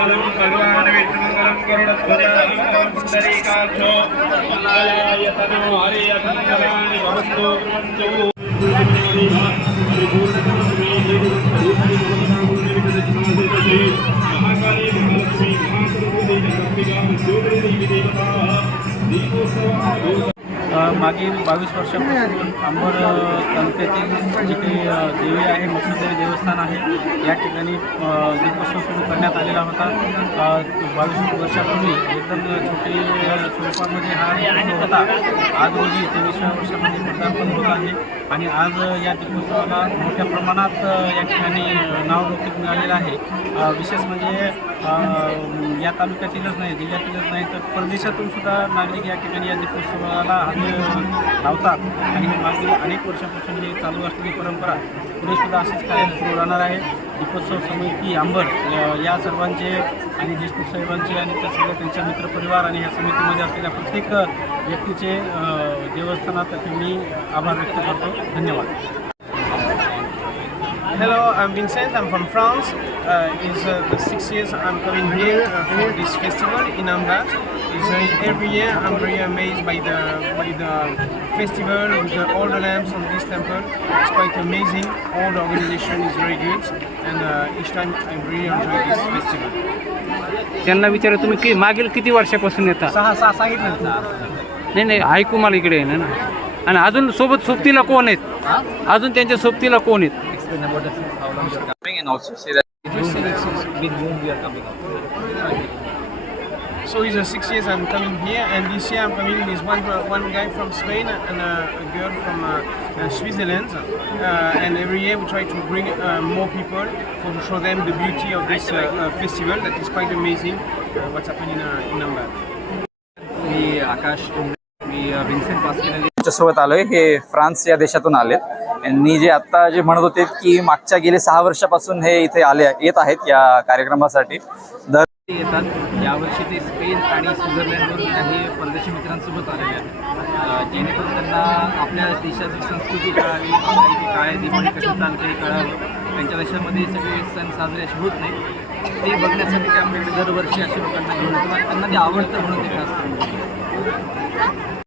विष्णु मंगलम गरुडध्वज पुंडरीकाक्षो मंगलाय तनो हरि मंगलानि भवन्तु ब्रह्मन्तु महाकाली महालक्ष्मी महासरस्वती जगदम्बिका ज्योतिर्देवी देवता दीपोत्सव अ, मागील बावीस वर्षापासून अंबर तालुक्यातील जे काही देवी आहे मत्स्यदेवी देवस्थान आहे या ठिकाणी दीपोत्सव सुरू करण्यात आलेला होता. बावीस वर्षापूर्वी एकदम छोटी स्वरूपामध्ये हा होता. आज रोजी तेवीसव्या वर्षामध्ये पदार्पण होत आहे. आणि आज या दीपोत्सवाला मोठ्या प्रमाणात या ठिकाणी नावलौकिक मिळालेलं आहे. विशेष म्हणजे या तालुक्यातीलच नाही जिल्ह्यातीलच नाही तर परदेशातून सुद्धा नागरिक या ठिकाणी या दीपोत्सवाला हजर लावतात. आणि मागील अनेक वर्षापासून ही चालू असलेली परंपरा पुढे सुद्धा अशीच कायम सुरू राहणार आहे. दीपोत्सव समिती अंबर या- सर्वांचे आणि देशमुख साहेबांचे आणि त्या सगळ्या त्यांच्या मित्रपरिवार आणि या समितीमध्ये असलेल्या प्रत्येक व्यक्तीचे देवस्थानात देवस्थानातर्फे मी आभार व्यक्त करतो. धन्यवाद. Hello, I'm Vincent. I'm from France. Uh, it's uh, the six years I'm coming here uh, for this festival in Ambat. Uh, every year I'm very amazed by the by the festival with the, all the lamps on this temple. It's quite amazing. All the organization is very good, and uh, each time I really enjoy this festival. त्यांना विचारा तुम्ही कि मागील किती वर्षापासून येता सहा सहा सांगितलं नाही नाही ऐकू मला इकडे आहे ना आणि अजून सोबत सोबतीला कोण आहेत अजून त्यांच्या सोबतीला कोण आहेत So it's the six years I'm coming here, and this year I'm coming with one one guy from Spain and a, a girl from uh, uh, Switzerland. Uh, and every year we try to bring uh, more people for to show them the beauty of this uh, uh, festival that is quite amazing. Uh, what's happening uh, in Ambat. मी आकाश मी Vincent पास्किन सोबत आलोय हे France या देशातून आलेत यांनी जे आता जे म्हणत होते की मागच्या गेले सहा वर्षापासून हे इथे आले येत आहेत या कार्यक्रमासाठी. दर येतात. यावर्षी ते स्पेन आणि स्वित्झर्लंडवरून काही परदेशी मित्रांसोबत आलेले आहेत. जेणेकरून त्यांना आपल्या देशाची संस्कृती कळावी इथे काय दिवाळी कशी चालते हे कळावं. त्यांच्या देशामध्ये सगळे सण साजरे असे होत नाही. ते बघण्यासाठी त्यामुळे दरवर्षी अशा लोकांना घेऊन येतो. त्यांना ते आवडतं म्हणून ते खास करून